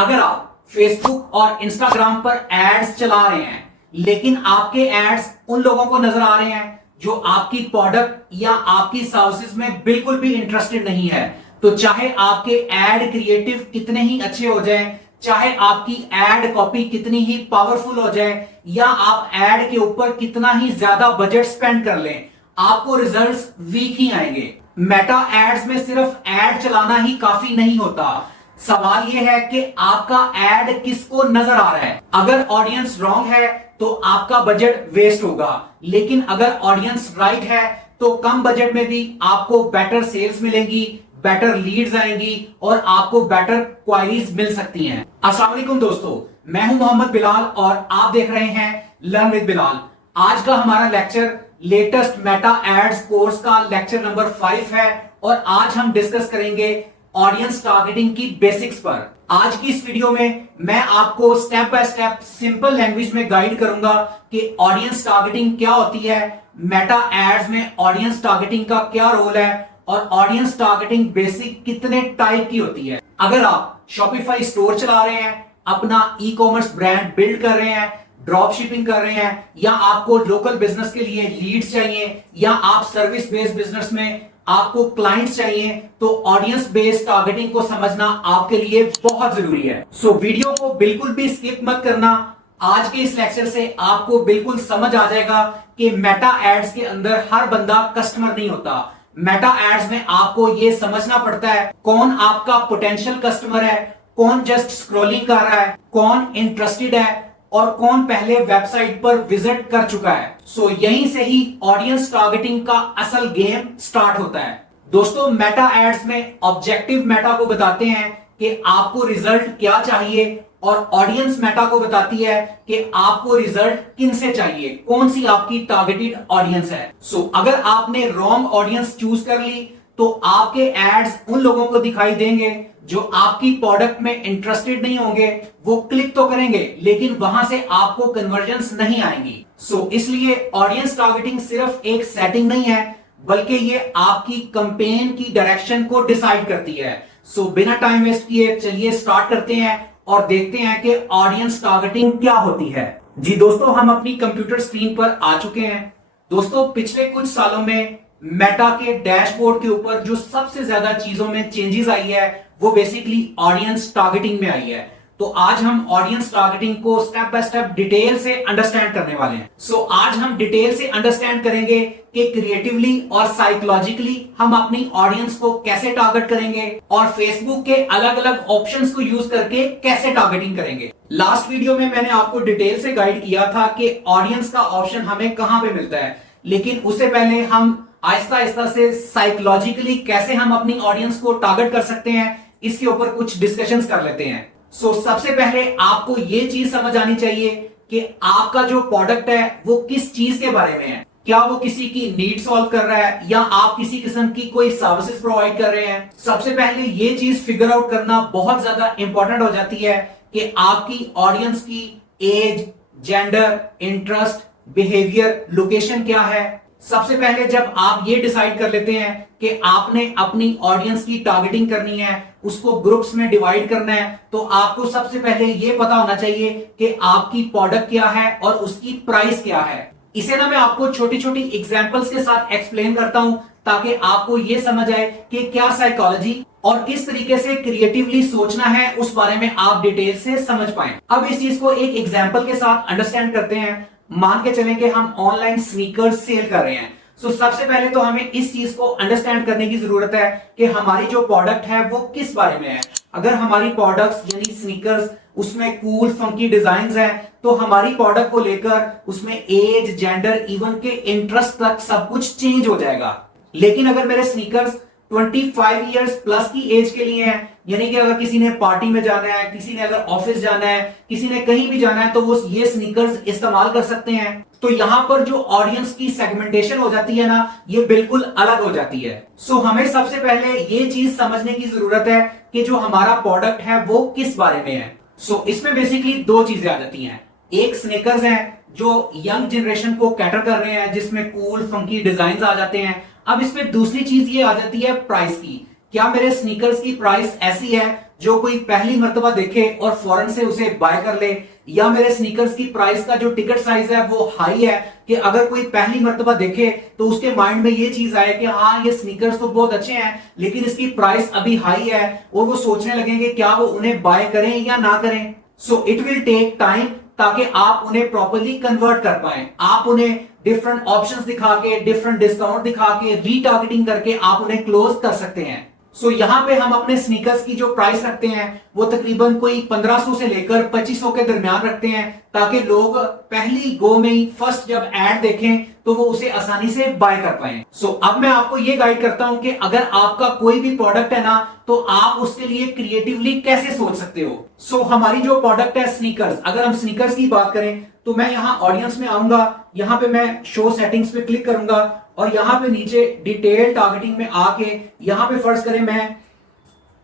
अगर आप फेसबुक और इंस्टाग्राम पर एड्स चला रहे हैं लेकिन आपके एड्स उन लोगों को नजर आ रहे हैं जो आपकी प्रोडक्ट या आपकी सर्विसेज में बिल्कुल भी इंटरेस्टेड नहीं है, तो चाहे आपके एड क्रिएटिव कितने ही अच्छे हो जाएं, चाहे आपकी एड कॉपी कितनी ही पावरफुल हो जाए या आप एड के ऊपर कितना ही ज्यादा बजट स्पेंड कर लें, आपको रिजल्ट्स वीक ही आएंगे। मेटा एड्स में सिर्फ एड चलाना ही काफी नहीं होता। सवाल यह है कि आपका एड किसको नजर आ रहा है। अगर ऑडियंस रॉन्ग है तो आपका बजट वेस्ट होगा, लेकिन अगर ऑडियंस राइट है तो कम बजट में भी आपको बेटर सेल्स मिलेंगी, बेटर लीड्स आएंगी और आपको बेटर क्वायरीज मिल सकती हैं। अस्सलाम वालेकुम दोस्तों, मैं हूं मोहम्मद बिलाल और आप देख रहे हैं लर्न विद बिलाल। आज का हमारा lecture latest Meta ads course का लेक्चर नंबर 5 है और आज हम डिस्कस करेंगे ऑडियंस टारगेटिंग की बेसिक्स पर। आज की इस वीडियो में मैं आपको step by step simple language में गाइड करूंगा कि ऑडियंस टारगेटिंग क्या होती है, मेटा एड्स में ऑडियंस टारगेटिंग का क्या रोल है और ऑडियंस टारगेटिंग बेसिक कितने टाइप की होती है। अगर आप शॉपिफाई स्टोर चला रहे हैं, अपना ई कॉमर्स ब्रांड बिल्ड कर रहे हैं, ड्रॉप शिपिंग कर रहे हैं या आपको लोकल बिजनेस के लिए लीड्स चाहिए या आप सर्विस बेस्ड बिजनेस में आपको क्लाइंट्स चाहिए, तो ऑडियंस बेस्ड टारगेटिंग को समझना आपके लिए बहुत जरूरी है। सो वीडियो को बिल्कुल भी स्किप मत करना। आज के इस लेक्चर से आपको बिल्कुल समझ आ जाएगा कि मेटा एड्स के अंदर हर बंदा कस्टमर नहीं होता। मेटा एड्स में आपको यह समझना पड़ता है कौन आपका पोटेंशियल कस्टमर है, कौन जस्ट स्क्रॉलिंग कर रहा है, कौन इंटरेस्टेड है और कौन पहले वेबसाइट पर विजिट कर चुका है। सो यहीं से ही ऑडियंस टारगेटिंग का असल गेम स्टार्ट होता है। दोस्तों, मेटा एड्स में ऑब्जेक्टिव मेटा को बताते हैं कि आपको रिजल्ट क्या चाहिए और ऑडियंस मेटा को बताती है कि आपको रिजल्ट किन से चाहिए, कौन सी आपकी टारगेटेड ऑडियंस है। सो अगर आपने रॉन्ग ऑडियंस चूज कर ली तो आपके एड्स उन लोगों को दिखाई देंगे जो आपकी प्रोडक्ट में इंटरेस्टेड नहीं होंगे। वो क्लिक तो करेंगे लेकिन वहां से आपको कन्वर्जन्स नहीं आएंगी। सो इसलिए ऑडियंस टारगेटिंग सिर्फ एक सेटिंग नहीं है बल्कि ये आपकी कैंपेन की डायरेक्शन को डिसाइड करती है। सो बिना टाइम वेस्ट किए चलिए स्टार्ट करते हैं और देखते हैं कि ऑडियंस टारगेटिंग क्या होती है। जी दोस्तों, हम अपनी कंप्यूटर स्क्रीन पर आ चुके हैं। दोस्तों, पिछले कुछ सालों में मेटा के डैशबोर्ड के ऊपर जो सबसे ज्यादा चीजों में चेंजेस आई है वो बेसिकली ऑडियंस टारगेटिंग में आई है। तो आज हम ऑडियंस टारगेटिंग को स्टेप बाय स्टेप डिटेल से अंडरस्टैंड करने वाले हैं। सो आज हम डिटेल से अंडरस्टैंड करेंगे कि क्रिएटिवली और साइकोलॉजिकली हम अपनी ऑडियंस को कैसे टारगेट करेंगे और फेसबुक के अलग अलग ऑप्शंस को यूज करके कैसे टारगेटिंग करेंगे। लास्ट वीडियो में मैंने आपको डिटेल से गाइड किया था कि ऑडियंस का ऑप्शन हमें कहां पे मिलता है, लेकिन उससे पहले हम आहिस्ता आहिस्ता से साइकोलॉजिकली कैसे हम अपनी ऑडियंस को टारगेट कर सकते हैं इसके ऊपर कुछ डिस्कशंस कर लेते हैं। सो सबसे पहले आपको ये चीज समझ आनी चाहिए कि आपका जो प्रोडक्ट है वो किस चीज के बारे में है। क्या वो किसी की नीड सॉल्व कर रहा है या आप किसी किस्म की कोई सर्विसेज प्रोवाइड कर रहे हैं। सबसे पहले ये चीज फिगर आउट करना बहुत ज्यादा इंपॉर्टेंट हो जाती है कि आपकी ऑडियंस की age, gender, interest, behaviour, location क्या है। सबसे पहले जब आप ये डिसाइड कर लेते हैं कि आपने अपनी ऑडियंस की टारगेटिंग करनी है, उसको ग्रुप्स में डिवाइड करना है, तो आपको सबसे पहले ये पता होना चाहिए कि आपकी प्रोडक्ट क्या है और उसकी प्राइस क्या है। इसे ना मैं आपको छोटी छोटी एग्जांपल्स के साथ एक्सप्लेन करता हूं ताकि आपको ये समझ आए कि क्या साइकोलॉजी और किस तरीके से क्रिएटिवली सोचना है उस बारे में आप डिटेल से समझ पाए। अब इस चीज को एक एग्जाम्पल के साथ अंडरस्टैंड करते हैं। मान के चलें कि हम ऑनलाइन स्नीकर्स सेल कर रहे हैं। सो सबसे पहले तो हमें इस चीज को अंडरस्टैंड करने की जरूरत है कि हमारी जो प्रोडक्ट है वो किस बारे में है। अगर हमारी प्रोडक्ट्स यानी स्नीकर्स उसमें कूल फंकी डिजाइन्स हैं तो हमारी प्रोडक्ट को लेकर उसमें एज, जेंडर, इवन के इंटरेस्ट तक सब कुछ चेंज हो जाएगा। लेकिन अगर मेरे स्नीकर्स 25 इयर्स प्लस की एज के लिए है, यानी कि अगर किसी ने पार्टी में जाना है, किसी ने अगर ऑफिस जाना है, किसी ने कहीं भी जाना है तो वो ये स्नीकर्स इस्तेमाल कर सकते हैं। तो यहां पर जो ऑडियंस की सेगमेंटेशन हो जाती है ना, ये बिल्कुल अलग हो जाती है। सो हमें सबसे पहले ये चीज समझने की जरूरत है कि जो हमारा प्रोडक्ट है वो किस बारे में है। सो इसमें बेसिकली दो चीजें आ जाती हैं। एक स्नीकर्स हैं जो यंग जनरेशन को कैटर कर रहे हैं, जिसमें कूल फंकी डिजाइन आ जाते हैं। अब इसमें दूसरी चीज ये आ जाती है प्राइस की। क्या मेरे स्नीकर्स की प्राइस ऐसी है जो कोई पहली मर्तबा देखे और फौरन से उसे बाय कर ले, या मेरे स्नीकर्स की प्राइस का जो टिकट साइज है वो हाई है कि अगर कोई पहली मर्तबा देखे तो उसके माइंड में ये चीज आए कि हाँ ये स्नीकर्स तो बहुत अच्छे हैं लेकिन इसकी प्राइस अभी हाई है, और वो सोचने लगेंगे क्या वो उन्हें बाय करें या ना करें। So it will take time ताकि आप उन्हें प्रॉपर्ली कन्वर्ट कर पाए। आप उन्हें डिफरेंट ऑप्शंस दिखा के, डिफरेंट डिस्काउंट दिखा के, रीटारगेटिंग करके आप उन्हें क्लोज कर सकते हैं। सो यहां पे हम अपने स्नीकर्स की जो प्राइस रखते हैं वो तकरीबन कोई 1500 से लेकर 2500 के दरमियान रखते हैं, ताकि लोग पहली गो में ही फर्स्ट जब एड देखें तो वो उसे आसानी से बाय कर पाए। सो अब मैं आपको ये गाइड करता हूं कि अगर आपका कोई भी प्रोडक्ट है ना तो आप उसके लिए क्रिएटिवली कैसे सोच सकते हो। सो हमारी जो प्रोडक्ट है स्नीकर्स, अगर हम स्नीकर्स की बात करें तो मैं यहां ऑडियंस में आऊंगा, यहां पे मैं शो सेटिंग्स पे क्लिक करूंगा और यहां पे नीचे डिटेल टारगेटिंग में आके यहां पे फर्स्ट करें मैं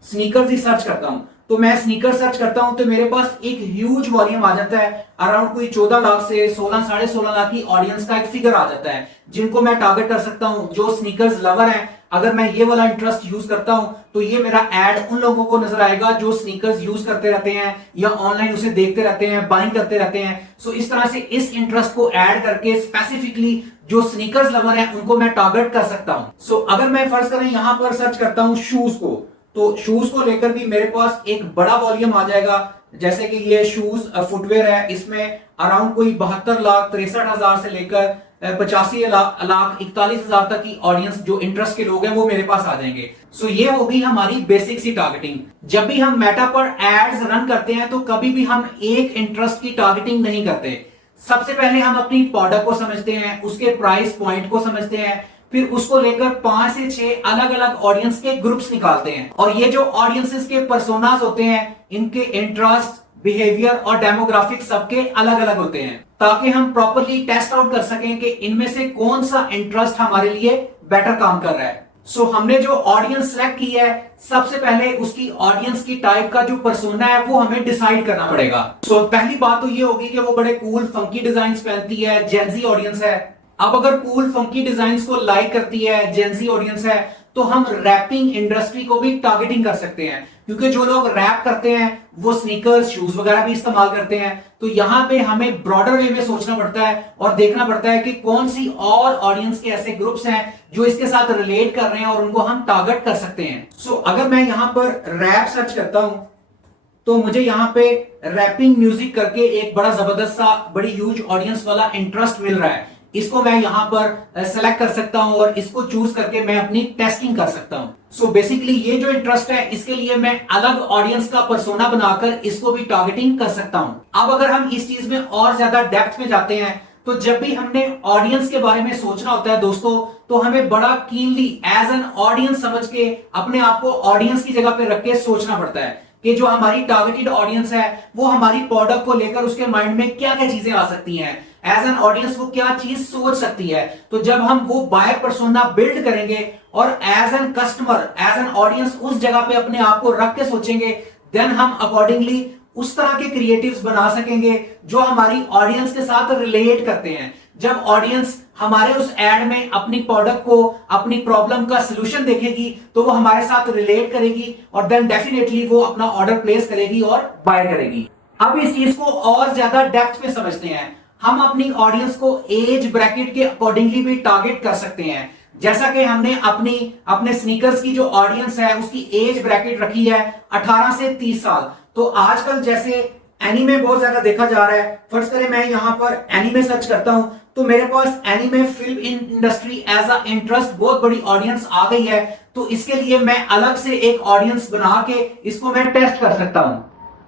स्नीकर्स ही सर्च करता हूं, तो मैं स्नीकर सर्च करता हूं तो मेरे पास एक ह्यूज वॉल्यूम आ जाता है। अराउंड कोई 14 लाख से 16 साढ़े 16 लाख की ऑडियंस का एक फिगर आ जाता है जिनको मैं टारगेट कर सकता हूं, जो स्नीकर्स लवर हैं। अगर मैं ये वाला इंटरेस्ट यूज करता हूं तो ये मेरा एड उन लोगों को नजर आएगा जो स्नीकर्स यूज करते रहते हैं या ऑनलाइन उसे देखते रहते हैं, बाइंग करते रहते हैं। सो इस तरह से इस इंटरेस्ट को ऐड करके स्पेसिफिकली जो स्नीकर्स लवर हैं उनको मैं टारगेट कर सकता हूं। सो अगर मैं फर्ज करें यहां पर सर्च करता हूं शूज को, तो शूज को लेकर भी मेरे पास एक बड़ा वॉल्यूम आ जाएगा। जैसे कि ये शूज फुटवेयर है, इसमें अराउंड कोई 72 लाख 63 हजार से लेकर 85 लाख 41 हजार तक की ऑडियंस जो इंटरेस्ट के लोग हैं वो मेरे पास आ जाएंगे। सो ये होगी हमारी बेसिक सी टारगेटिंग। जब भी हम मेटा पर एड्स रन करते हैं तो कभी भी हम एक इंटरेस्ट की टारगेटिंग नहीं करते। सबसे पहले हम अपनी प्रोडक्ट को समझते हैं, उसके प्राइस पॉइंट को समझते हैं, फिर उसको लेकर 5 से 6 अलग अलग ऑडियंस के ग्रुप्स निकालते हैं। और ये जो ऑडियंसेस के पर्सोनास होते हैं इनके इंटरेस्ट, बिहेवियर और डेमोग्राफिक सबके अलग अलग होते हैं, ताकि हम प्रॉपर्ली टेस्ट आउट कर सकें कि इनमें से कौन सा इंटरेस्ट हमारे लिए बेटर काम कर रहा है। सो हमने जो ऑडियंस सेलेक्ट की है सबसे पहले उसकी ऑडियंस की टाइप का जो पर्सोना है वो हमें डिसाइड करना पड़ेगा। सो पहली बात तो ये होगी कि वो बड़े कूल फंकी डिजाइन्स पहनती है, जेंजी ऑडियंस है। अब अगर कूल फंकी डिजाइन्स को लाइक करती है, जेंजी ऑडियंस है, तो हम रैपिंग इंडस्ट्री को भी टारगेटिंग कर सकते हैं, क्योंकि जो लोग रैप करते हैं वो स्नीकर्स, शूज वगैरह भी इस्तेमाल करते हैं। तो यहां पे हमें ब्रॉडर वे में सोचना पड़ता है और देखना पड़ता है कि कौन सी और ऑडियंस के ऐसे ग्रुप्स हैं जो इसके साथ रिलेट कर रहे हैं और उनको हम टारगेट कर सकते हैं। सो अगर मैं यहां पर रैप सर्च करता हूं तो मुझे यहां पे रैपिंग म्यूजिक करके एक बड़ा जबरदस्त सा बड़ी ह्यूज ऑडियंस वाला इंटरेस्ट मिल रहा है। इसको मैं यहां पर सेलेक्ट कर सकता हूं और इसको चूज करके मैं अपनी टेस्टिंग कर सकता हूं। सो बेसिकली ये जो इंटरेस्ट है इसके लिए मैं अलग ऑडियंस का पर्सोना बनाकर इसको भी टारगेटिंग कर सकता हूं। अब अगर हम इस चीज में और ज्यादा डेप्थ में जाते हैं तो जब भी हमने ऑडियंस के बारे में सोचना होता है दोस्तों, तो हमें बड़ा कीनली एज एन ऑडियंस समझ के अपने आप को ऑडियंस की जगह पे रख के सोचना पड़ता है कि जो हमारी टारगेटेड ऑडियंस है वो हमारी प्रोडक्ट को लेकर उसके माइंड में क्या क्या चीजें आ सकती हैं, एज एन ऑडियंस वो क्या चीज सोच सकती है। तो जब हम वो बायर पर्सोना बिल्ड करेंगे और as an customer, as an audience उस जगह पे अपने आप को रख के सोचेंगे, देन हम अकॉर्डिंगली उस तरह के क्रिएटिव्स बना सकेंगे जो हमारी ऑडियंस के साथ रिलेट करते हैं। जब ऑडियंस हमारे उस एड में अपनी प्रोडक्ट को, अपनी प्रॉब्लम का सलूशन देखेगी तो वो हमारे साथ रिलेट करेगी और देन डेफिनेटली वो अपना ऑर्डर प्लेस करेगी और बाय करेगी। अब इस चीज को और ज्यादा डेप्थ में समझते हैं। हम अपनी ऑडियंस को एज ब्रैकेट के अकॉर्डिंगली भी टारगेट कर सकते हैं। जैसा कि हमने अपने स्नीकर्स की जो ऑडियंस है उसकी एज ब्रैकेट रखी है 18 से 30 साल। तो आजकल जैसे एनीमे बहुत ज्यादा देखा जा रहा है, फर्ज करें मैं यहां पर एनीमे सर्च करता हूं तो मेरे पास anime film industry as a interest बहुत बड़ी ऑडियंस आ गई है। तो इसके लिए मैं अलग से एक ऑडियंस बना के इसको मैं टेस्ट कर सकता हूं।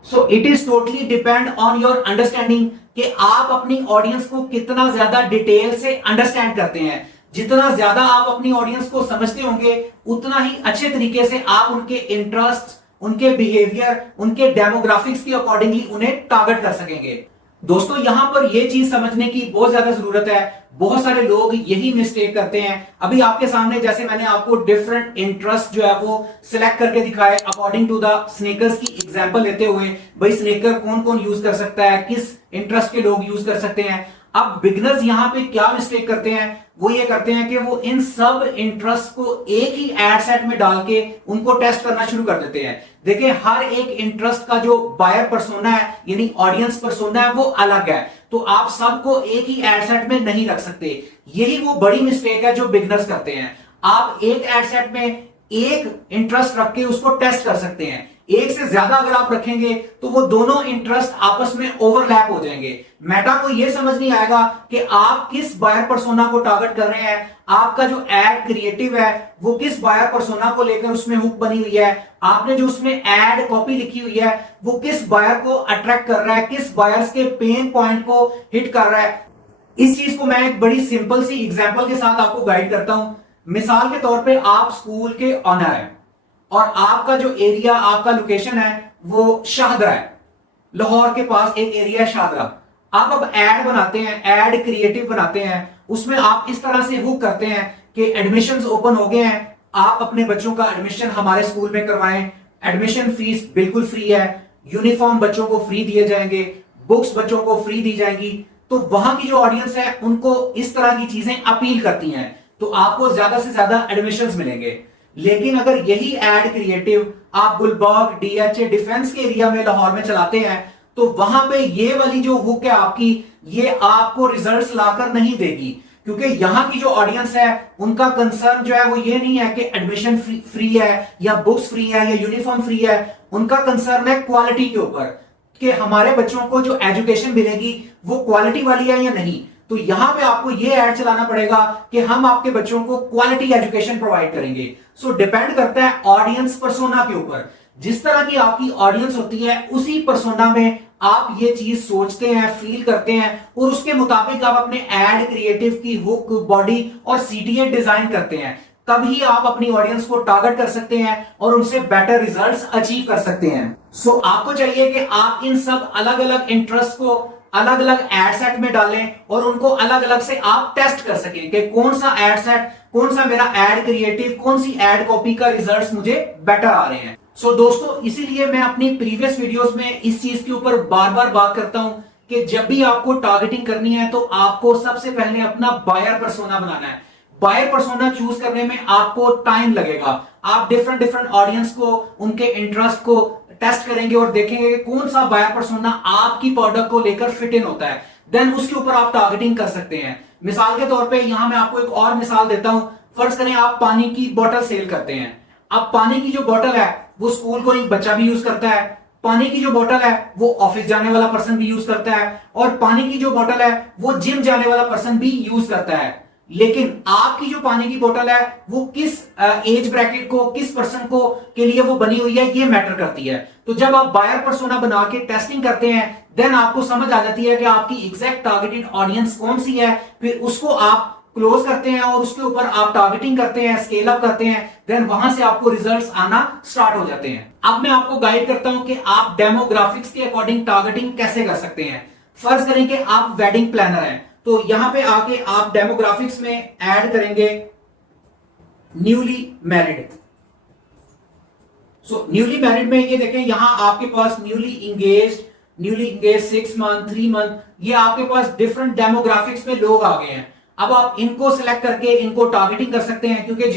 So it is totally depend on your understanding कि आप अपनी ऑडियंस को कितना ज्यादा डिटेल से अंडरस्टैंड करते हैं। जितना ज्यादा आप अपनी ऑडियंस को समझते होंगे उतना ही अच्छे तरीके से आप उनके इंटरेस्ट, उनके बिहेवियर, उनके डेमोग्राफिक्स के अकॉर्डिंगली उन्हें टारगेट कर सकेंगे। दोस्तों यहां पर यह चीज समझने की बहुत ज्यादा जरूरत है। बहुत सारे लोग यही मिस्टेक करते हैं। अभी आपके सामने जैसे मैंने आपको डिफरेंट इंटरेस्ट जो है वो सिलेक्ट करके दिखाए अकॉर्डिंग टू द स्नेकर्स की एग्जांपल लेते हुए, भाई स्नेकर कौन कौन यूज कर सकता है, किस इंटरेस्ट के लोग यूज कर सकते हैं। अब बिगनर्स यहां पे क्या मिस्टेक करते हैं, वो ये करते हैं कि वो इन सब इंटरेस्ट को एक ही एड सेट में डाल के उनको टेस्ट करना शुरू कर देते हैं। देखिए, हर एक इंटरेस्ट का जो बायर पर्सोना है यानी ऑडियंस पर्सोना है वो अलग है, तो आप सबको एक ही एड सेट में नहीं रख सकते। यही वो बड़ी मिस्टेक है जो बिगनर्स करते हैं। आप एक एड सेट में एक इंटरेस्ट रख के उसको टेस्ट कर सकते हैं, एक से ज्यादा अगर आप रखेंगे तो वो दोनों इंटरेस्ट आपस में ओवरलैप हो जाएंगे। मेटा को यह समझ नहीं आएगा कि आप किस बायर पर्सोना को टारगेट कर रहे हैं, आपका जो एड क्रिएटिव है वो किस बायर पर्सोना को लेकर उसमें हुक बनी हुई है, आपने जो उसमें एड कॉपी लिखी हुई है वो किस बायर को अट्रैक्ट कर रहा है, किस बायर्स के पेन पॉइंट को हिट कर रहा है। इस चीज को मैं एक बड़ी सिंपल सी एग्जांपल के साथ आपको गाइड करता हूं। मिसाल के तौर पे आप स्कूल के ऑनर हैं और आपका जो एरिया, आपका लोकेशन है वो शाहदरा है, लाहौर के पास एक एरिया है शाहदरा। आप अब एड बनाते हैं, एड क्रिएटिव बनाते हैं, उसमें आप इस तरह से हुक करते हैं कि एडमिशंस ओपन हो गए हैं, आप अपने बच्चों का एडमिशन हमारे स्कूल में करवाएं, एडमिशन फीस बिल्कुल फ्री है, यूनिफॉर्म बच्चों को फ्री दिए जाएंगे, बुक्स बच्चों को फ्री दी जाएंगी। तो वहां की जो ऑडियंस है उनको इस तरह की चीजें अपील करती हैं, तो आपको ज्यादा से ज्यादा एडमिशंस मिलेंगे। लेकिन अगर यही एड क्रिएटिव आप गुलबर्ग, डीएचए, डिफेंस के एरिया में लाहौर में चलाते हैं तो वहां पे ये वाली जो हुक है आपकी, ये आपको रिजल्ट्स लाकर नहीं देगी, क्योंकि यहां की जो ऑडियंस है उनका कंसर्न जो है वो ये नहीं है कि एडमिशन फ्री है या बुक्स फ्री है या यूनिफॉर्म फ्री है, उनका कंसर्न है क्वालिटी के ऊपर कि हमारे बच्चों को जो एजुकेशन मिलेगी वो क्वालिटी वाली है या नहीं। तो यहां पे आपको ये ऐड चलाना पड़ेगा कि हम आपके बच्चों को क्वालिटी एजुकेशन प्रोवाइड करेंगे। सो डिपेंड करता है ऑडियंस पर्सोना के ऊपर। जिस तरह की आपकी ऑडियंस होती है उसी पर्सोना में आप ये चीज सोचते हैं, फील करते हैं और उसके मुताबिक आप अपने एड क्रिएटिव की हुक, बॉडी और सीटीए डिजाइन करते हैं। तभी आप अपनी ऑडियंस को टारगेट कर सकते हैं और उनसे बेटर रिजल्ट्स अचीव कर सकते हैं। सो आपको चाहिए कि आप इन सब अलग अलग इंटरेस्ट को अलग अलग एड सेट में डालें और उनको अलग अलग से आप टेस्ट कर सकें कि कौन सा एड सेट, कौन सा मेरा एड क्रिएटिव, कौन सी एड कॉपी का रिजल्ट्स मुझे बेटर आ रहे हैं। सो दोस्तों, इसीलिए मैं अपनी प्रीवियस वीडियोस में इस चीज के ऊपर बार बार बात करता हूं कि जब भी आपको टारगेटिंग करनी है तो आपको सबसे पहले अपना बायर पर्सोना बनाना है। बायर पर्सोना चूज करने में आपको टाइम लगेगा। आप डिफरेंट डिफरेंट ऑडियंस को, उनके इंटरेस्ट को टेस्ट करेंगे और देखेंगे कि कौन सा बायर पर्सोना आपकी प्रोडक्ट को लेकर फिट इन होता है, देन उसके ऊपर आप टारगेटिंग कर सकते हैं। मिसाल के तौर पे यहां मैं आपको एक और मिसाल देता हूं। फर्ज करें आप पानी की बोतल सेल करते हैं। अब पानी की जो बोतल है वो स्कूल को एक बच्चा भी यूज करता है, पानी की जो बोतल है वो ऑफिस जाने वाला पर्सन भी यूज करता है, और पानी की जो बोतल है वो जिम जाने वाला पर्सन भी यूज करता है। लेकिन आपकी जो पानी की बोतल है वो किस एज ब्रैकेट को, किस पर्सन को के लिए वो बनी हुई है, ये मैटर करती है। तो जब आप बायर पर्सोना बना के टेस्टिंग करते हैं देन आपको समझ आ जाती है कि आपकी एग्जैक्ट टारगेटेड ऑडियंस कौन सी है। फिर उसको आप क्लोज करते हैं और उसके ऊपर आप टारगेटिंग करते हैं, स्केल अप करते हैं, देन वहां से आपको रिजल्ट्स आना स्टार्ट हो जाते हैं। अब मैं आपको गाइड करता हूं कि आप डेमोग्राफिक्स के अकॉर्डिंग टारगेटिंग कैसे कर सकते हैं। फर्ज करें कि आप वेडिंग प्लानर हैं, तो यहां पे आके आप डेमोग्राफिक्स में ऐड करेंगे न्यूली मैरिड। सो न्यूली मैरिड में ये देखें, यहां आपके पास न्यूली इंगेज 6 मंथ, 3 मंथ, ये आपके पास डिफरेंट डेमोग्राफिक्स में लोग आ गए हैं। अब आप इनको सिलेक्ट करके इनको टारगेटिंग कर सकते हैं, क्योंकि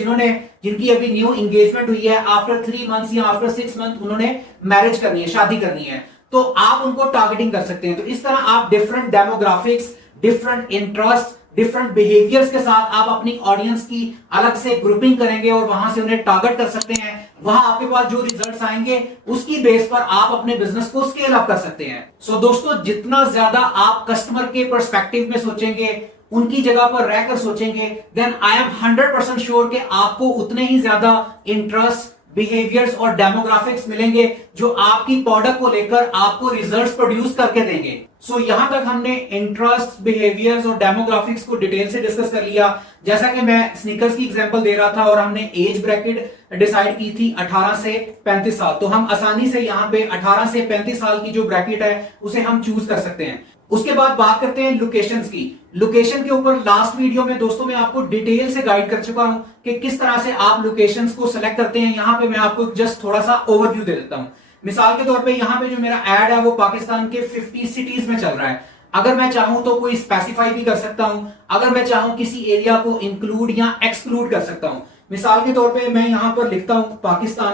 जिनकी अभी न्यू एंगेजमेंट हुई है, आफ्टर 3 मंथ्स या आफ्टर 6 मंथ उन्होंने मैरिज करनी है, शादी करनी है, तो आप उनको टारगेटिंग कर सकते हैं। तो इस तरह आप different demographics, different interest, different behaviours के साथ आप अपनी ऑडियंस की अलग से ग्रुपिंग करेंगे और वहां से उन्हें टारगेट कर सकते हैं। वहां आपके पास जो रिजल्ट्स आएंगे उसकी बेस पर आप अपने बिजनेस को स्केल अप कर सकते हैं। सो दोस्तों, जितना ज्यादा आप कस्टमर के पर्सपेक्टिव में सोचेंगे, उनकी जगह पर रहकर सोचेंगे, देन आई एम 100% श्योर कि आपको उतने ही ज्यादा इंटरेस्ट, बिहेवियर्स और डेमोग्राफिक्स मिलेंगे जो आपकी प्रोडक्ट को लेकर आपको रिजल्ट्स प्रोड्यूस करके देंगे। सो यहां तक हमने इंटरेस्ट, बिहेवियर्स और डेमोग्राफिक्स को डिटेल से डिस्कस कर लिया। जैसा कि मैं स्नीकर्स की एग्जांपल दे रहा था और हमने एज ब्रैकेट डिसाइड की थी 18 से 35 साल, तो हम आसानी से यहां पे 18 से 35 साल की जो ब्रैकेट है उसे हम चूज कर सकते हैं। उसके बाद बात करते हैं लोकेशंस की। लोकेशन के ऊपर लास्ट वीडियो में दोस्तों मैं आपको डिटेल से गाइड कर चुका हूं कि किस तरह से आप लोकेशंस को सेलेक्ट करते हैं। यहां पे मैं आपको जस्ट थोड़ा सा ओवरव्यू दे देता हूं। मिसाल के तौर पे यहां पे जो मेरा एड है वो पाकिस्तान के 50 सिटीज में चल रहा है। अगर मैं चाहूं तो कोई स्पेसिफाई भी कर सकता हूं, अगर मैं चाहूं किसी एरिया को इंक्लूड या एक्सक्लूड कर सकता हूं। मिसाल के तौर पे मैं यहां पर लिखता हूं पाकिस्तान,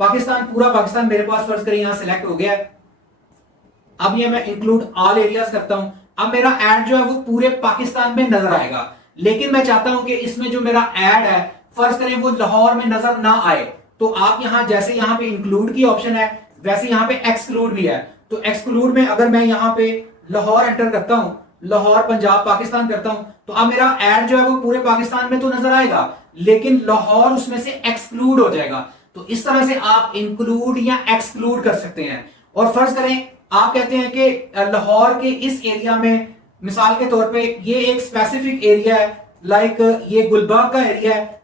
पाकिस्तान पूरा पाकिस्तान मेरे पास फर्ज करें यहां सिलेक्ट हो गया है। अब ये मैं इंक्लूड ऑल एरियाज करता हूं। अब मेरा ऐड जो है वो पूरे पाकिस्तान में नजर आएगा, लेकिन मैं चाहता हूं कि इसमें जो मेरा ऐड है फर्ज करें वो लाहौर में नजर ना आए। तो आप यहां जैसे यहां पे इंक्लूड की ऑप्शन है वैसे यहां पे एक्सक्लूड भी है। तो एक्सक्लूड में अगर मैं यहां पे लाहौर एंटर करता हूं, लाहौर पंजाब पाकिस्तान करता हूं, तो अब मेरा ऐड जो है वो पूरे पाकिस्तान में तो नजर आएगा, लेकिन लाहौर उसमें से एक्सक्लूड हो जाएगा। तो इस तरह से आप इंक्लूड या एक्सक्लूड कर सकते हैं। और फर्ज करें आप कहते हैं कि लाहौर के इस एरिया में, मिसाल के तौर पे ये एक स्पेसिफिक एरिया है, लाइक ये गुलबर्ग का एरिया है,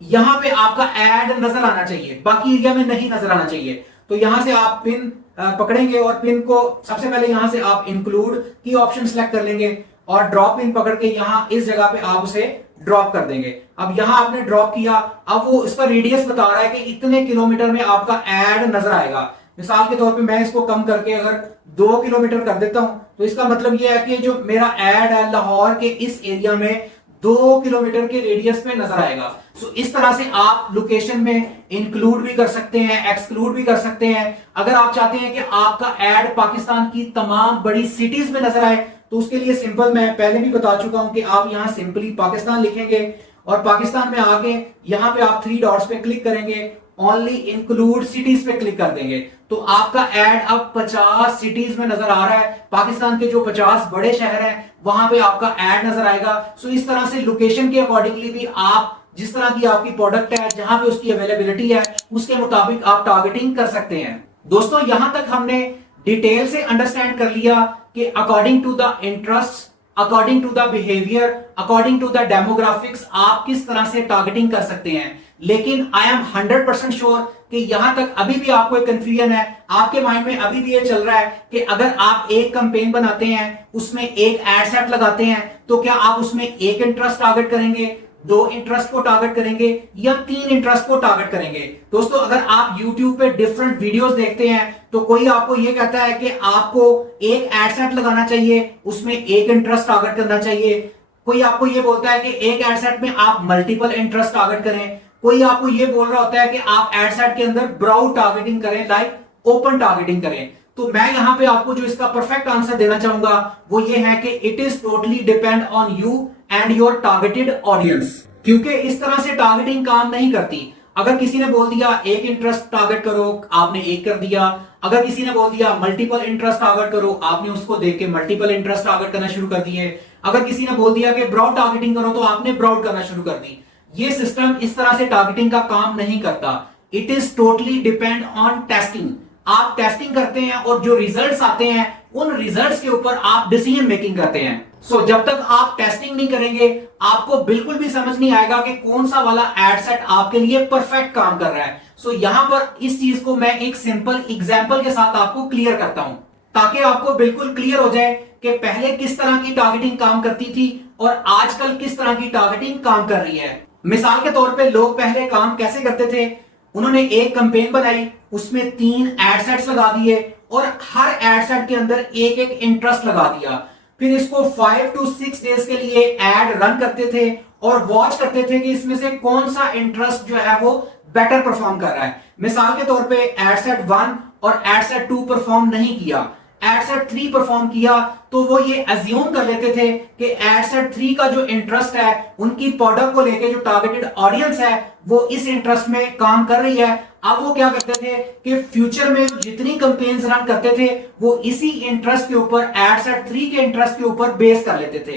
यहां पे आपका ऐड नजर आना चाहिए, बाकी एरिया में नहीं नजर आना चाहिए। तो यहां से आप पिन पकड़ेंगे और पिन को सबसे पहले यहां से आप इंक्लूड की ऑप्शन सेलेक्ट कर लेंगे और ड्रॉप पिन पकड़ के यहां इस जगह पे आप उसे ड्रॉप कर देंगे। अब यहां आपने ड्रॉप किया, अब वो इसका रेडियस बता रहा है कि इतने किलोमीटर में आपका ऐड नजर आएगा। मिसाल के तौर पे मैं इसको कम करके अगर 2 किलोमीटर कर देता हूं, तो इसका मतलब यह है कि जो मेरा ऐड है लाहौर के इस एरिया में 2 किलोमीटर के रेडियस में नजर आएगा। सो इस तरह से आप लोकेशन में इंक्लूड भी कर सकते हैं, एक्सक्लूड भी कर सकते हैं। अगर आप चाहते हैं कि आपका ऐड पाकिस्तान की तमाम बड़ी सिटीज में नजर आए, तो उसके लिए सिंपल मैं पहले भी बता चुका हूं कि आप यहां सिंपली पाकिस्तान लिखेंगे और पाकिस्तान में आके यहां पे आप 3 डॉट्स पे क्लिक करेंगे, ओनली इंक्लूड सिटीज पे क्लिक कर देंगे, तो आपका ऐड अब 50 सिटीज में नजर आ रहा है। पाकिस्तान के जो 50 बड़े शहर हैं वहां पे आपका ऐड नजर आएगा। सो इस तरह से लोकेशन के अकॉर्डिंगली भी आप जिस तरह की आपकी प्रोडक्ट है, जहां पे उसकी अवेलेबिलिटी है, उसके मुताबिक आप टारगेटिंग कर सकते हैं। दोस्तों यहां तक हमने डिटेल से अंडरस्टैंड कर लिया कि according to the interest, according to the behaviour, according to the demographics आप किस तरह से टारगेटिंग कर सकते हैं। लेकिन आई एम 100% श्योर कि यहां तक अभी भी आपको एक कंफ्यूजन है, आपके माइंड में अभी भी ये चल रहा है कि अगर आप एक कैंपेन बनाते हैं, उसमें एक एड सेट लगाते हैं, तो क्या आप उसमें एक इंटरेस्ट टारगेट करेंगे, 2 इंटरेस्ट को टारगेट करेंगे या 3 इंटरेस्ट को टारगेट करेंगे। दोस्तों अगर आप YouTube पे डिफरेंट वीडियोस देखते हैं तो कोई आपको ये कहता है कि आपको एक एड सेट लगाना चाहिए, उसमें एक इंटरेस्ट टारगेट करना चाहिए। कोई आपको ये बोलता है कि एक एड सेट में आप मल्टीपल इंटरेस्ट टारगेट करें। कोई आपको ये बोल रहा होता है कि आप एड सेट के अंदर ब्राउड टारगेटिंग करें, लाइक ओपन टारगेटिंग करें। तो मैं यहां पे आपको जो इसका परफेक्ट आंसर देना चाहूंगा वो ये है कि it is totally depend on you and your targeted audience, क्योंकि इस तरह से टारगेटिंग काम नहीं करती। अगर किसी ने बोल दिया एक इंटरेस्ट टारगेट करो, आपने एक कर दिया। अगर किसी ने बोल दिया मल्टीपल इंटरेस्ट टारगेट करो, आपने उसको देख के मल्टीपल इंटरेस्ट टारगेट करना शुरू कर दिए। अगर किसी ने बोल दिया कि ब्रॉड टारगेटिंग करो, तो आपने ब्रॉड करना शुरू कर दी। ये सिस्टम इस तरह से टारगेटिंग का काम नहीं करता। It is totally depend on testing. आप टेस्टिंग करते हैं और जो रिजल्ट्स आते हैं उन रिजल्ट्स के ऊपर आप डिसीजन मेकिंग करते हैं। सो जब तक आप टेस्टिंग नहीं करेंगे आपको बिल्कुल भी समझ नहीं आएगा कि कौन सा वाला एड सेट आपके लिए परफेक्ट काम कर रहा है। सो यहां पर इस चीज को मैं एक सिंपल एग्जांपल के साथ आपको क्लियर करता हूं, ताकि आपको बिल्कुल क्लियर हो जाए कि पहले किस तरह की टारगेटिंग काम करती थी और आजकल किस तरह की टारगेटिंग काम कर रही है। मिसाल के तौर पे लोग पहले काम कैसे करते थे, उन्होंने एक कैंपेन बनाई, उसमें 3 एड सेट्स लगा दिए और हर एड सेट के अंदर एक एक इंटरेस्ट लगा दिया। फिर इसको 5 to 6 डेज के लिए एड रन करते थे और वॉच करते थे कि इसमें से कौन सा इंटरेस्ट जो है वो बेटर परफॉर्म कर रहा है। मिसाल के तौर पे एड सेट 1 और एड सेट 2 परफॉर्म नहीं किया, एड सेट 3 परफॉर्म किया, तो वो ये अज्यूम कर लेते थे कि एड सेट 3 का जो इंटरेस्ट है, उनकी प्रोडक्ट को लेके जो टारगेटेड ऑडियंस है वो इस इंटरेस्ट में काम कर रही है। अब वो क्या करते थे कि फ्यूचर में जितनी कैंपेन्स रन करते थे वो इसी इंटरेस्ट के ऊपर, एड सेट 3 के इंटरेस्ट के ऊपर बेस कर लेते थे।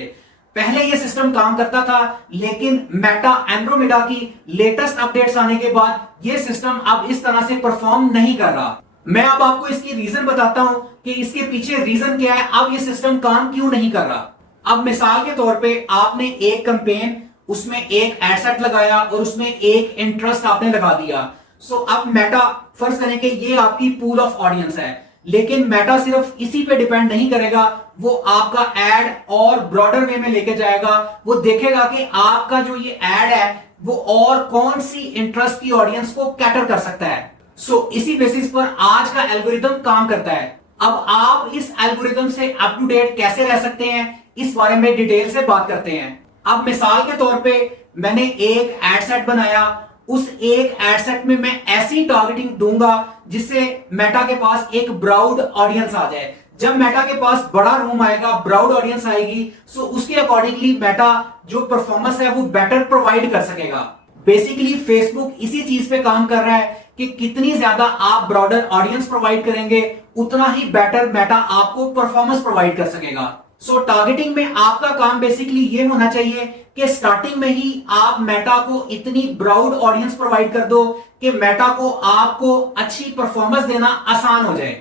पहले ये सिस्टम काम करता था, लेकिन मेटा एंड्रोमेडा की लेटेस्ट अपडेट्स आने के बाद ये सिस्टम अब इस तरह से परफॉर्म नहीं कर रहा। मैं अब आपको इसकी रीजन बताता हूं कि इसके पीछे रीजन क्या है, अब ये सिस्टम काम क्यों नहीं कर रहा। अब मिसाल के तौर पे आपने एक कैंपेन, उसमें एक एड सेट लगाया और उसमें एक इंटरेस्ट आपने लगा दिया। सो अब मेटा फर्ज करें कि ये आपकी पूल ऑफ ऑडियंस है, लेकिन मेटा सिर्फ इसी पे डिपेंड नहीं करेगा, वो आपका एड और ब्रॉडर वे में लेके जाएगा। वो देखेगा कि आपका जो ये एड है वो और कौन सी इंटरेस्ट की ऑडियंस को कैटर कर सकता है। सो इसी बेसिस पर आज का एल्गोरिथम काम करता है। अब आप इस एल्गोरिथम से अप टू डेट कैसे रह सकते हैं, इस बारे में डिटेल से बात करते हैं। अब मिसाल के तौर पे मैंने एक एड सेट बनाया, उस एक एड सेट में मैं ऐसी टारगेटिंग दूंगा जिससे मेटा के पास एक ब्राउड ऑडियंस आ जाए। जब मेटा के पास बड़ा रूम आएगा, ब्राउड ऑडियंस आएगी, सो उसके अकॉर्डिंगली मेटा जो परफॉर्मेंस है वो बेटर प्रोवाइड कर सकेगा। बेसिकली फेसबुक इसी चीज पे काम कर रहा है कि कितनी ज्यादा आप ब्रॉडर ऑडियंस प्रोवाइड करेंगे, उतना ही बेटर मेटा आपको परफॉर्मेंस प्रोवाइड कर सकेगा। सो टारगेटिंग में आपका काम बेसिकली ये होना चाहिए कि स्टार्टिंग में ही आप मेटा को इतनी ब्राउड ऑडियंस प्रोवाइड कर दो कि मेटा को आपको अच्छी परफॉर्मेंस देना आसान हो जाए।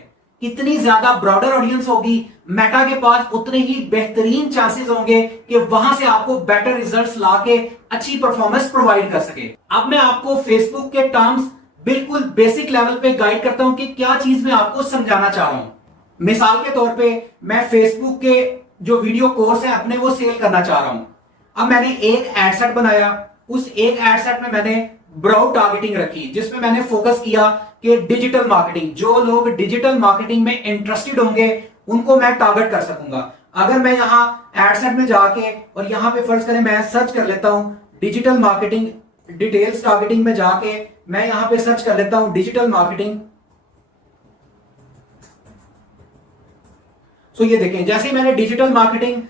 कितनी ज्यादा ब्रॉडर ऑडियंस होगी, मेटा के पास उतने ही बेहतरीन चांसेस होंगे कि वहां से आपको बेटर रिजल्ट्स लाके अच्छी परफॉर्मेंस प्रोवाइड कर सके। अब मैं आपको फेसबुक के टर्म्स बिल्कुल बेसिक लेवल पे गाइड करता हूं कि क्या चीज मैं आपको समझाना चाह रहा हूं। मिसाल के तौर पे मैं फेसबुक के जो वीडियो कोर्स है अपने वो सेल करना चाह रहा हूं। अब मैंने एक एड सेट बनाया, उस एक एड सेट में मैंने ब्रॉड टारगेटिंग रखी जिसमें मैंने फोकस किया कि डिजिटल मार्केटिंग, जो लोग डिजिटल मार्केटिंग में इंटरेस्टेड होंगे उनको मैं टारगेट कर सकूंगा। अगर मैं यहां एड सेट में जाके और यहां पे फर्ज करें मैं सर्च कर लेता हूं डिजिटल मार्केटिंग, डिटेल्स टारगेटिंग में जाके मैं यहां पे सर्च कर लेता हूं डिजिटल मार्केटिंग। तो ये देखें, जैसे मैंने डिजिटल मार्केटिंग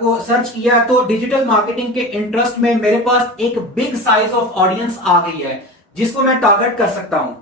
को सर्च किया तो डिजिटल मार्केटिंग के इंटरेस्ट में मेरे पास एक बिग साइज ऑफ ऑडियंस आ गई है जिसको मैं टारगेट कर सकता हूं।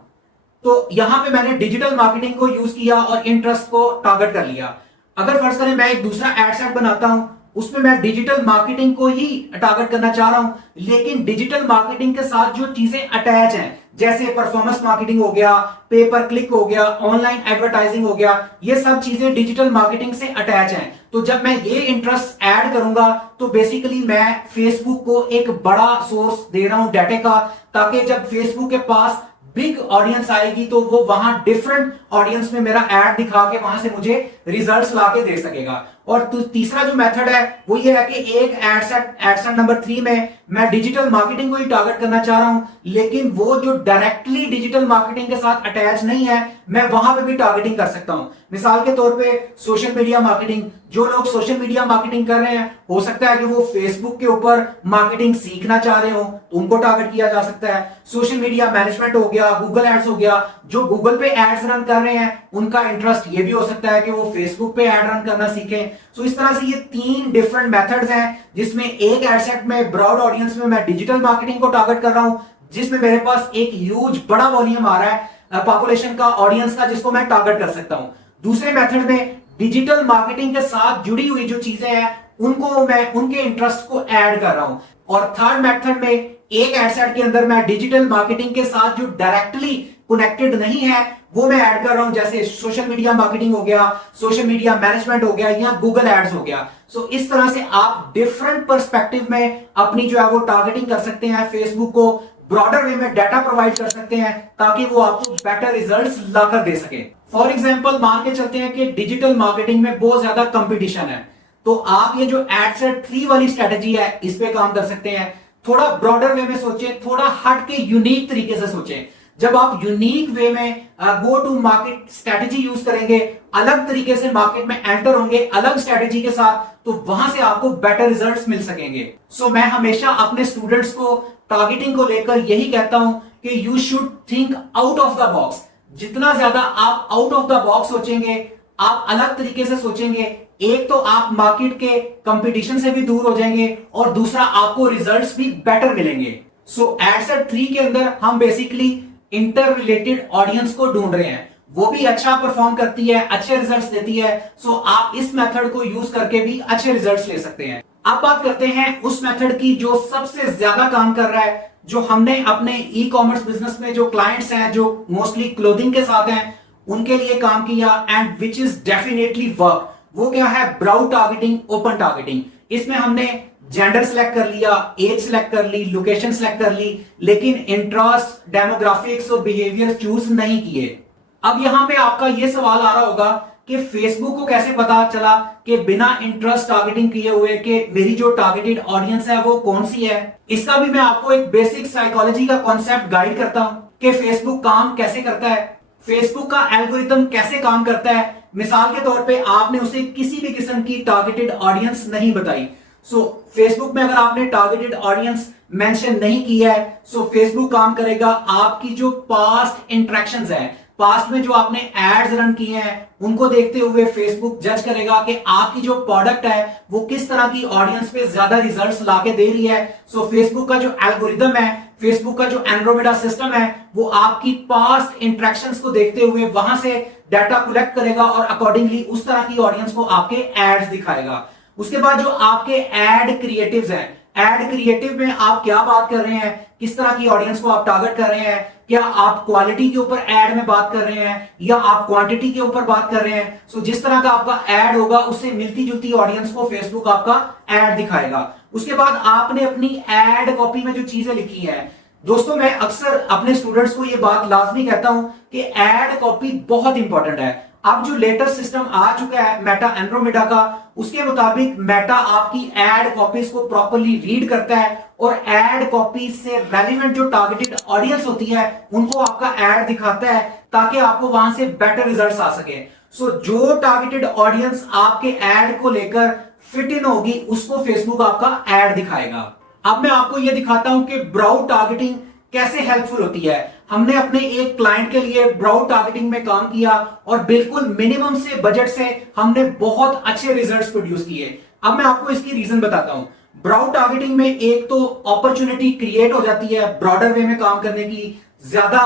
तो यहां पे मैंने डिजिटल मार्केटिंग को यूज किया और इंटरेस्ट को टारगेट कर लिया। अगर फर्ज करें मैं एक दूसरा एड सेट बनाता हूं, उसमें मैं डिजिटल मार्केटिंग को ही टारगेट करना चाह रहा हूं, लेकिन डिजिटल मार्केटिंग के साथ जो चीजें अटैच हैं जैसे परफॉर्मेंस मार्केटिंग हो गया, पे पर क्लिक हो गया, ऑनलाइन एडवर्टाइजिंग हो गया, ये सब चीजें डिजिटल मार्केटिंग से अटैच हैं। तो जब मैं ये इंटरेस्ट ऐड करूंगा तो बेसिकली मैं फेसबुक को एक बड़ा सोर्स दे रहा हूं डाटा का, ताकि जब फेसबुक के पास बिग ऑडियंस आएगी तो वो वहां डिफरेंट ऑडियंस में मेरा ऐड दिखा के वहां से मुझे रिजल्ट्स लाके दे सकेगा। और तीसरा जो मेथड है वो ये है कि एक एड सेट नंबर 3 में मैं डिजिटल मार्केटिंग को ही टारगेट करना चाह रहा हूं, लेकिन वो जो डायरेक्टली डिजिटल मार्केटिंग के साथ अटैच नहीं है मैं वहां पे भी टारगेटिंग कर सकता हूं। मिसाल के तौर पे सोशल मीडिया मार्केटिंग, जो लोग सोशल मीडिया मार्केटिंग कर रहे हैं हो सकता है कि वो फेसबुक के ऊपर मार्केटिंग सीखना चाह रहे हो तो उनको टारगेट किया जा सकता है। सोशल मीडिया मैनेजमेंट हो गया, गूगल एड्स हो गया, जो गूगल पे एड्स रन कर रहे हैं उनका इंटरेस्ट ये भी हो सकता है कि वो फेसबुक पे एड रन करना सीखें। सो इस तरह से ये 3 डिफरेंट मेथड्स हैं जिसमें एक एड सेट में ब्रॉड ऑडियंस में मैं डिजिटल मार्केटिंग को टारगेट कर रहा हूं जिसमें मेरे पास एक ह्यूज बड़ा वॉल्यूम आ रहा है पॉपुलेशन का, ऑडियंस का, जिसको मैं टारगेट कर सकता हूं। दूसरे मेथड में डिजिटल मार्केटिंग के साथ जुड़ी हुई जो चीजें हैं उनको मैं उनके इंटरेस्ट को ऐड कर रहा हूं। और थर्ड मेथड में एक एड सेट के अंदर मैं डिजिटल मार्केटिंग के साथ जो डायरेक्टली कनेक्टेड नहीं है वो मैं ऐड कर रहा हूं, जैसे सोशल मीडिया मार्केटिंग हो गया, सोशल मीडिया मैनेजमेंट हो गया या गूगल एड्स हो गया। सो इस तरह से आप डिफरेंट पर्सपेक्टिव में अपनी जो है वो टारगेटिंग कर सकते हैं, फेसबुक को ब्रॉडर वे में डाटा प्रोवाइड कर सकते हैं ताकि वो आपको बेटर रिजल्ट्स लाकर दे सके। फॉर एग्जांपल मान के चलते हैं कि डिजिटल मार्केटिंग में बहुत ज्यादा कंपटीशन है, तो आप ये जो एड सेट 3 वाली स्ट्रेटेजी है इस पे काम कर सकते हैं। थोड़ा ब्रॉडर वे में सोचें, थोड़ा हट के यूनिक तरीके से सोचें। जब आप यूनिक वे में go to market strategy use करेंगे, अलग तरीके से मार्केट में एंटर होंगे अलग स्ट्रेटेजी के साथ, तो वहां से आपको बेटर रिजल्ट्स मिल सकेंगे। सो मैं हमेशा अपने स्टूडेंट्स को टारगेटिंग को लेकर यही कहता हूं कि you should think out of the box. जितना ज्यादा आप आउट ऑफ द बॉक्स सोचेंगे, आप अलग तरीके से सोचेंगे, एक तो आप मार्केट के कंपटीशन से भी दूर हो जाएंगे और दूसरा आपको रिजल्ट्स भी बेटर मिलेंगे। सो एड सेट 3 के अंदर हम बेसिकली इंटर रिलेटेड ऑडियंस को ढूंढ रहे हैं, वो भी अच्छा परफॉर्म करती है, अच्छे रिजल्ट्स देती है। सो आप इस मेथड को यूज करके भी अच्छे रिजल्ट्स ले सकते हैं। अब बात करते हैं उस मेथड की जो सबसे ज्यादा काम कर रहा है, जो हमने अपने ई कॉमर्स बिजनेस में जो क्लाइंट्स हैं जो मोस्टली क्लोथिंग के साथ हैं उनके लिए काम किया and which is definitely work. वो क्या है? Broad targeting, open targeting. इसमें हमने जेंडर सिलेक्ट कर लिया, एज सिलेक्ट कर ली, लोकेशन सिलेक्ट कर ली, लेकिन इंटरेस्ट, डेमोग्राफिक्स और बिहेवियर चूज नहीं किए। अब यहां पे आपका यह सवाल आ रहा होगा कि फेसबुक को कैसे पता चला कि बिना इंटरेस्ट टारगेटिंग किए हुए कि मेरी जो टारगेटेड ऑडियंस है वो कौन सी है। इसका भी मैं आपको एक बेसिक साइकोलॉजी का कॉन्सेप्ट गाइड करता हूं कि फेसबुक काम कैसे करता है, फेसबुक का एल्गोरिथम कैसे काम करता है। मिसाल के तौर पे आपने उसे किसी भी किस्म की टारगेटेड ऑडियंस नहीं बताई। फेसबुक में अगर आपने टारगेटेड ऑडियंस मेंशन नहीं किया है, फेसबुक काम करेगा आपकी जो पास्ट इंटरेक्शंस है, पास्ट में जो आपने एड्स रन किए हैं उनको देखते हुए फेसबुक जज करेगा कि आपकी जो प्रोडक्ट है वो किस तरह की ऑडियंस पे ज्यादा रिजल्ट्स लाके दे रही है। फेसबुक का जो एल्गोरिदम है, फेसबुक का जो एंड्रोमेडा सिस्टम है, वो आपकी पास्ट इंटरेक्शंस को देखते हुए वहां से डाटा कलेक्ट करेगा और अकॉर्डिंगली उस तरह की ऑडियंस को आपके एड्स दिखाएगा। उसके बाद जो आपके एड क्रिएटिव्स हैं, एड क्रिएटिव में आप क्या बात कर रहे हैं, किस तरह की ऑडियंस को आप टारगेट कर रहे हैं, क्या आप क्वालिटी के ऊपर एड में बात कर रहे हैं या आप क्वांटिटी के ऊपर बात कर रहे हैं। जिस तरह का आपका एड होगा उससे मिलती जुलती ऑडियंस को फेसबुक आपका एड दिखाएगा। उसके बाद आपने अपनी एड कॉपी में जो चीजें लिखी है, दोस्तों मैं अक्सर अपने स्टूडेंट्स को ये बात लाजमी कहता हूं कि एड कॉपी बहुत इंपॉर्टेंट है। अब जो लेटेस्ट सिस्टम आ चुका है मेटा एंड्रोमेडा का, उसके मुताबिक मेटा आपकी एड कॉपीज को प्रॉपर्ली रीड करता है और एड कॉपीज से रेलेवेंट जो टारगेटेड ऑडियंस होती है उनको आपका एड दिखाता है ताकि आपको वहां से बेटर रिजल्ट्स आ सके। जो टारगेटेड ऑडियंस आपके एड को लेकर फिट इन होगी उसको फेसबुक आपका एड दिखाएगा। अब मैं आपको यह दिखाता हूं कि ब्राउड टारगेटिंग कैसे हेल्पफुल होती है। हमने अपने एक क्लाइंट के लिए ब्राउड टारगेटिंग में काम किया और बिल्कुल मिनिमम से बजट से हमने बहुत अच्छे रिजल्ट्स प्रोड्यूस किए। अब मैं आपको इसकी रीजन बताता हूं। ब्राउड टारगेटिंग में एक तो अपॉर्चुनिटी क्रिएट हो जाती है ब्रॉडर वे में काम करने की, ज्यादा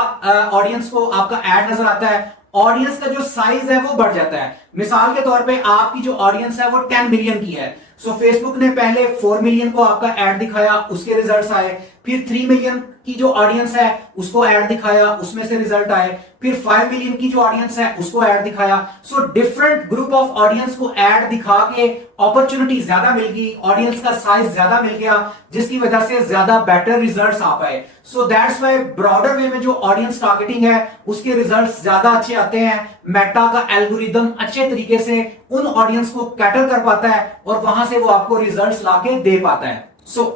ऑडियंस को आपका एड नजर आता है, ऑडियंस का जो साइज है वो बढ़ जाता है। मिसाल के तौर पे आपकी जो ऑडियंस है वो 10 मिलियन की है, फेसबुक ने पहले 4 मिलियन को आपका एड दिखाया, उसके रिजल्ट्स आए। फिर 3 मिलियन की जो ऑडियंस है उसको ऐड दिखाया, उसमें से रिजल्ट आए। फिर 5 मिलियन की जो ऑडियंस है उसको ऐड दिखाया। डिफरेंट ग्रुप ऑफ ऑडियंस को ऐड दिखा के अपॉर्चुनिटी ज्यादा मिल गई, ऑडियंस का साइज ज्यादा मिल गया, जिसकी वजह से ज्यादा बेटर रिजल्ट्स आ पाए। दैट्स व्हाई ब्रॉडर वे में जो ऑडियंस टारगेटिंग है उसके रिजल्ट्स ज्यादा अच्छे आते हैं। मेटा का एल्गोरिदम अच्छे तरीके से उन ऑडियंस को कैटर कर पाता है और वहां से वो आपको रिजल्ट्स लाके दे पाता है।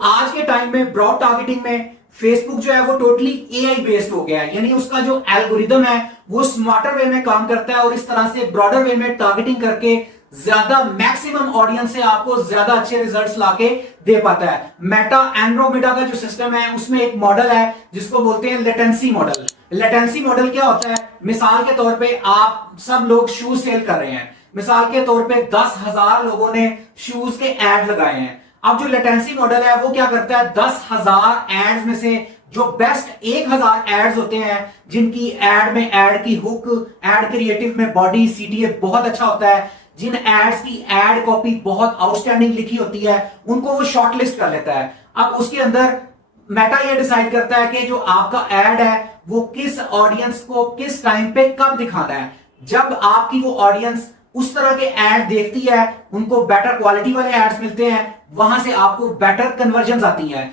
आज के टाइम में ब्रॉड टारगेटिंग में फेसबुक जो है वो टोटली एआई बेस्ड हो गया है, यानी उसका जो एल्गोरिदम है वो स्मार्टर वे में काम करता है और इस तरह से ब्रॉडर वे में टारगेटिंग करके ज्यादा मैक्सिमम ऑडियंस से आपको ज्यादा अच्छे रिजल्ट्स लाके दे पाता है। मेटा एंड्रोमेडा का जो सिस्टम है उसमें एक मॉडल है जिसको बोलते हैं लेटेंसी मॉडल। लेटेंसी मॉडल क्या होता है? मिसाल के तौर पे आप सब लोग शूज सेल कर रहे हैं, मिसाल के तौर पे 10,000 लोगों ने शूज के एड लगाए हैं। अब जो लेटेंसी मॉडल है वो क्या करता है, 10,000 एड्स में से जो बेस्ट 1,000 एड्स होते हैं जिनकी एड में एड की हुक, एड क्रिएटिव में बॉडी, सीटीए बहुत अच्छा होता है, जिन एड्स की एड कॉपी बहुत आउटस्टैंडिंग लिखी होती है, उनको वो शॉर्टलिस्ट कर लेता है। अब उसके अंदर मेटा ये डिसाइड करता है कि जो आपका एड है वो किस ऑडियंस को किस टाइम पे कब दिखाना है। जब आपकी वो ऑडियंस उस तरह के एड देखती है, उनको बेटर क्वालिटी वाले एड्स मिलते हैं, वहां से आपको बेटर कन्वर्जन आती हैं।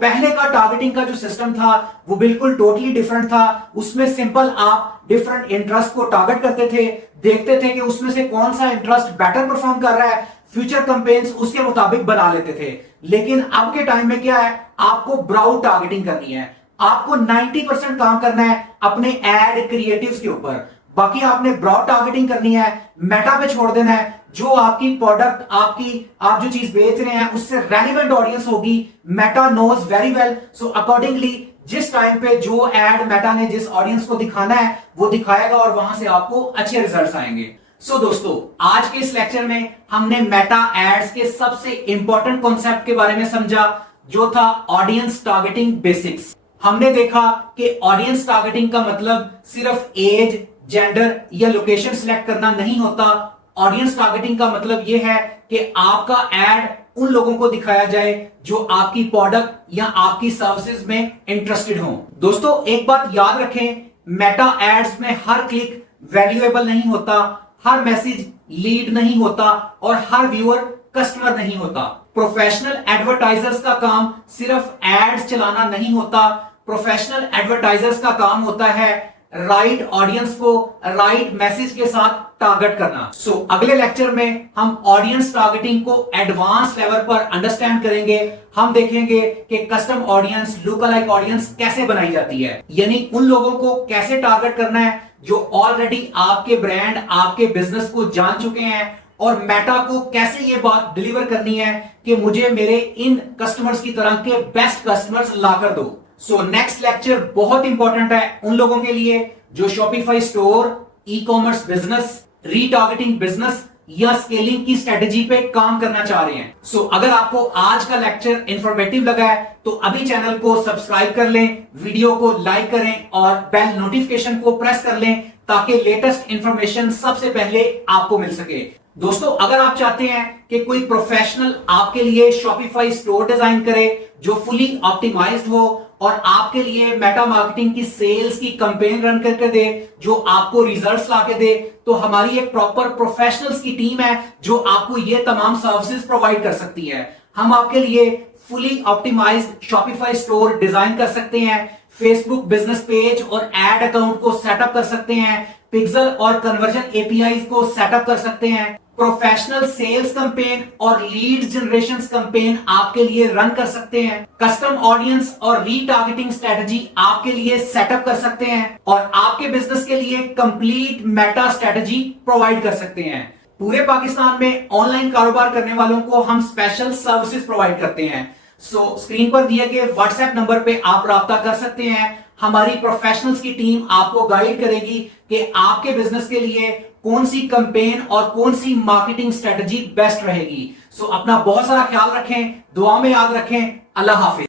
पहले का टारगेटिंग का जो सिस्टम था वो बिल्कुल टोटली डिफरेंट था। उसमें सिंपल आप डिफरेंट इंटरेस्ट को टारगेट करते थे, देखते थे कि उसमें से कौन सा इंटरेस्ट बेटर परफॉर्म कर रहा है, फ्यूचर कैंपेन्स उसके मुताबिक बना लेते थे। लेकिन अब के टाइम में क्या है, आपको ब्राउड टारगेटिंग करनी है। आपको 90% काम करना है अपने एड क्रिएटिव्स के ऊपर, बाकी आपने ब्रॉड टारगेटिंग करनी है, मेटा पे छोड़ देना है। जो आपकी प्रोडक्ट, आप जो चीज बेच रहे हैं उससे रेलेवेंट ऑडियंस होगी, Meta knows very well. Accordingly जिस टाइम पे जो एड मेटा ने जिस ऑडियंस को दिखाना है वो दिखाएगा और वहां से आपको अच्छे रिजल्ट्स आएंगे। दोस्तों आज के इस लेक्चर में हमने मेटा एड्स के सबसे इंपॉर्टेंट कॉन्सेप्ट के बारे में समझा, जो था ऑडियंस टारगेटिंग बेसिक्स। हमने देखा कि ऑडियंस टारगेटिंग का मतलब सिर्फ एज, जेंडर या लोकेशन सिलेक्ट करना नहीं होता। ऑडियंस टारगेटिंग का मतलब यह है कि आपका एड उन लोगों को दिखाया जाए जो आपकी प्रोडक्ट या आपकी सर्विसेज में इंटरेस्टेड हो। दोस्तों एक बात याद रखें, मेटा एड्स में हर क्लिक वैल्यूएबल नहीं होता, हर मैसेज लीड नहीं होता और हर व्यूअर कस्टमर नहीं होता। प्रोफेशनल एडवर्टाइजर्स का काम सिर्फ एड्स चलाना नहीं होता। प्रोफेशनल एडवर्टाइजर्स का काम होता है राइट ऑडियंस को राइट मैसेज के साथ टारगेट करना। अगले लेक्चर में हम ऑडियंस टारगेटिंग को एडवांस लेवल पर अंडरस्टैंड करेंगे। हम देखेंगे कि कस्टम ऑडियंस, लुक-अलाइक ऑडियंस कैसे बनाई जाती है, यानी उन लोगों को कैसे टारगेट करना है जो ऑलरेडी आपके ब्रांड, आपके बिजनेस को जान चुके हैं, और मेटा को कैसे ये बात डिलीवर करनी है कि मुझे मेरे इन कस्टमर्स की तरह के बेस्ट कस्टमर्स लाकर दो। नेक्स्ट लेक्चर बहुत इंपॉर्टेंट है उन लोगों के लिए जो Shopify store, e commerce business, retargeting business या स्केलिंग की स्ट्रेटेजी पे काम करना चाह रहे हैं। अगर आपको आज का लेक्चर इंफॉर्मेटिव लगा है तो अभी चैनल को सब्सक्राइब कर लें, वीडियो को लाइक करें और बेल नोटिफिकेशन को प्रेस कर लें ताकि लेटेस्ट इंफॉर्मेशन सबसे पहले आपको मिल सके। दोस्तों, अगर आप चाहते हैं कि कोई प्रोफेशनल आपके लिए शॉपिफाई स्टोर डिजाइन करे जो फुली ऑप्टिमाइज्ड हो और आपके लिए मेटा मार्केटिंग की सेल्स की कैंपेन रन करके दे जो आपको रिजल्ट्स लाके दे, तो हमारी एक प्रॉपर प्रोफेशनल्स की टीम है जो आपको ये तमाम सर्विसेज प्रोवाइड कर सकती है। हम आपके लिए fully optimised Shopify store design कर सकते हैं, फेसबुक बिजनेस पेज और एड अकाउंट को सेटअप कर सकते हैं, पिक्सल और कन्वर्जन एपीआई को सेटअप कर सकते हैं, प्रोफेशनल सेल्स कैंपेन और लीड जनरेशन कैंपेन आपके लिए रन कर सकते हैं, कस्टम ऑडियंस और रीटारगेटिंग स्ट्रेटजी आपके लिए सेटअप कर सकते हैं और आपके बिजनेस के लिए कंप्लीट मेटा स्ट्रेटजी प्रोवाइड कर सकते हैं। पूरे पाकिस्तान में ऑनलाइन कारोबार करने वालों को हम स्पेशल सर्विसेज प्रोवाइड करते हैं। स्क्रीन पर दिए गए व्हाट्सएप नंबर पे आप राब्ता कर सकते हैं। हमारी प्रोफेशनल्स की टीम आपको गाइड करेगी कि आपके बिजनेस के लिए कौन सी कैंपेन और कौन सी मार्केटिंग स्ट्रेटजी बेस्ट रहेगी। अपना बहुत सारा ख्याल रखें, दुआ में याद रखें। अल्लाह हाफिज।